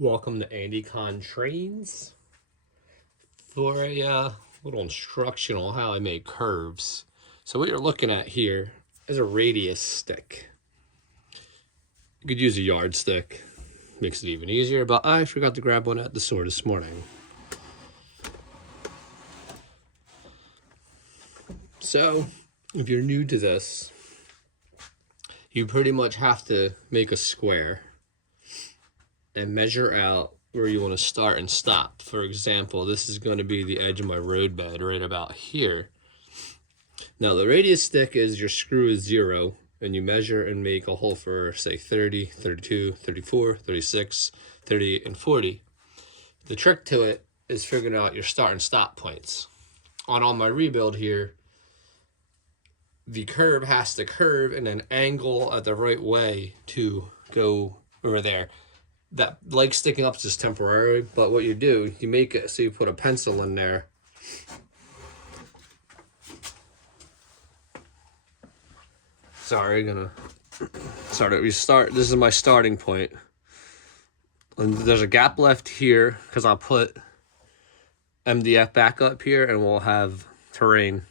Welcome to AndyCon Trains for a little instruction on how I make curves. So what you're looking at here is a radius stick. You could use a yardstick, makes it even easier, but I forgot to grab one at the store this morning. So if you're new to this, you pretty much have to make a square and measure out where you want to start and stop. For example, this is going to be the edge of my road bed right about here. Now the radius stick is your screw is 0 and you measure and make a hole for say 30, 32, 34, 36, 38, and 40. The trick to it is figuring out your start and stop points. On my rebuild here, the curve has to curve and then angle at the right way to go over there. That leg sticking up is just temporary, but what you do, you make it so you put a pencil in there. Sorry, gonna start it. This is my starting point. And there's a gap left here because I'll put MDF back up here and we'll have terrain.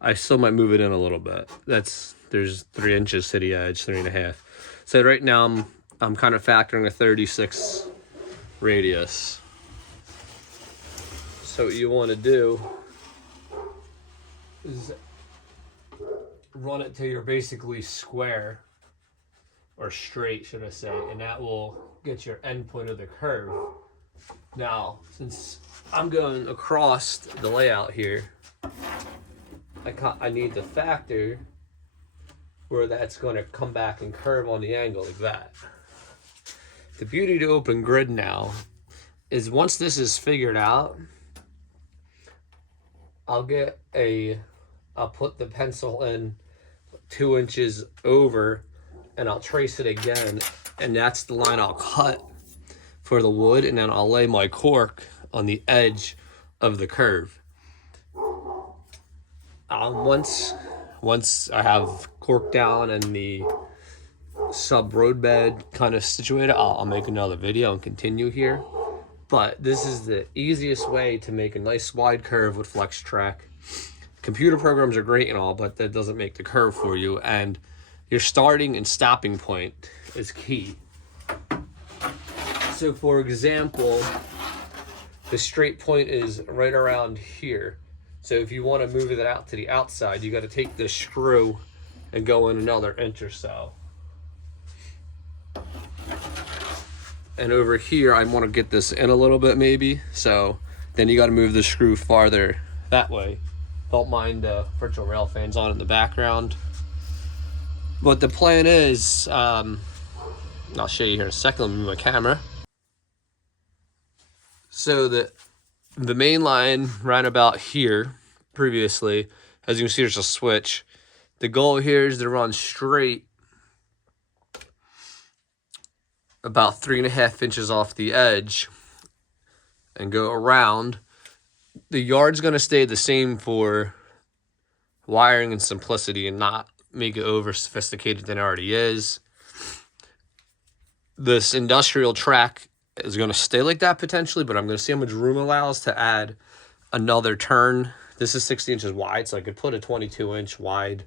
I still might move it in a little bit. There's 3 inches to the edge, 3.5. So right now I'm kind of factoring a 36 radius. So what you want to do is run it till you're basically square, or straight should I say, and that will get your end point of the curve. Now, since I'm going across the layout here, I need to factor where that's going to come back and curve on the angle like that. The beauty to Open Grid now is once this is figured out, I'll put the pencil in 2 inches over and I'll trace it again, and that's the line I'll cut for the wood, and then I'll lay my cork on the edge of the curve. Once I have cork down and the sub road bed kind of situated, I'll make another video and continue here. But this is the easiest way to make a nice wide curve with FlexTrack. Computer programs are great and all, but that doesn't make the curve for you, and your starting and stopping point is key. So for example, the straight point is right around here. So if you want to move it out to the outside, you got to take this screw and go in another inch or so. And over here, I want to get this in a little bit maybe. So then you got to move the screw farther that way. Don't mind virtual rail fans on in the background. But the plan is, I'll show you here in a second. Let me move my camera. So the main line ran about here previously. As you can see, there's a switch. The goal here is to run straight about 3.5 inches off the edge and go around. The yard's going to stay the same for wiring and simplicity and not make it over sophisticated than it already is. This industrial track is going to stay like that potentially, but I'm going to see how much room allows to add another turn. This is 60 inches wide, so I could put a 22-inch wide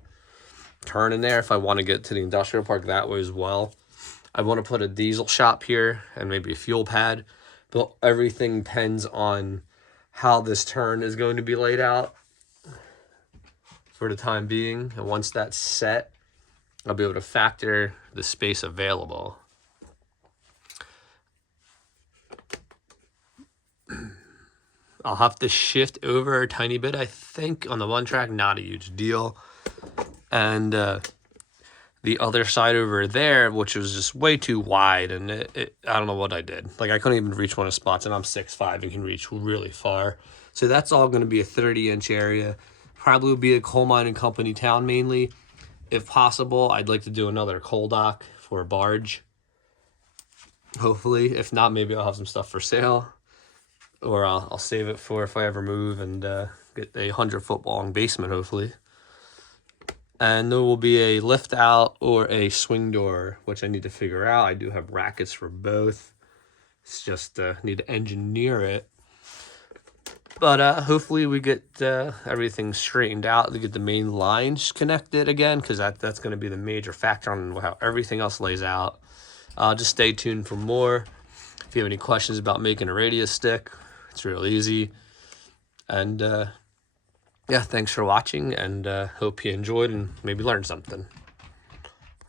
turn in there if I want to get to the industrial park that way as well. I want to put a diesel shop here and maybe a fuel pad, but everything depends on how this turn is going to be laid out for the time being. And once that's set, I'll be able to factor the space available. I'll have to shift over a tiny bit, I think, on the one track, not a huge deal. And the other side over there, which was just way too wide, and I don't know what I did. Like, I couldn't even reach one of the spots, and I'm 6'5" and can reach really far. So that's all going to be a 30-inch area. Probably would be a coal mining company town mainly. If possible, I'd like to do another coal dock for a barge. Hopefully. If not, maybe I'll have some stuff for sale. Or I'll save it for if I ever move and get a 100-foot long basement, hopefully. And there will be a lift out or a swing door, which I need to figure out. I do have brackets for both. It's just need to engineer it. But hopefully we get everything straightened out to get the main lines connected again, because that's going to be the major factor on how everything else lays out. Just stay tuned for more. If you have any questions about making a radius stick, it's real easy. And yeah, thanks for watching, and hope you enjoyed and maybe learned something.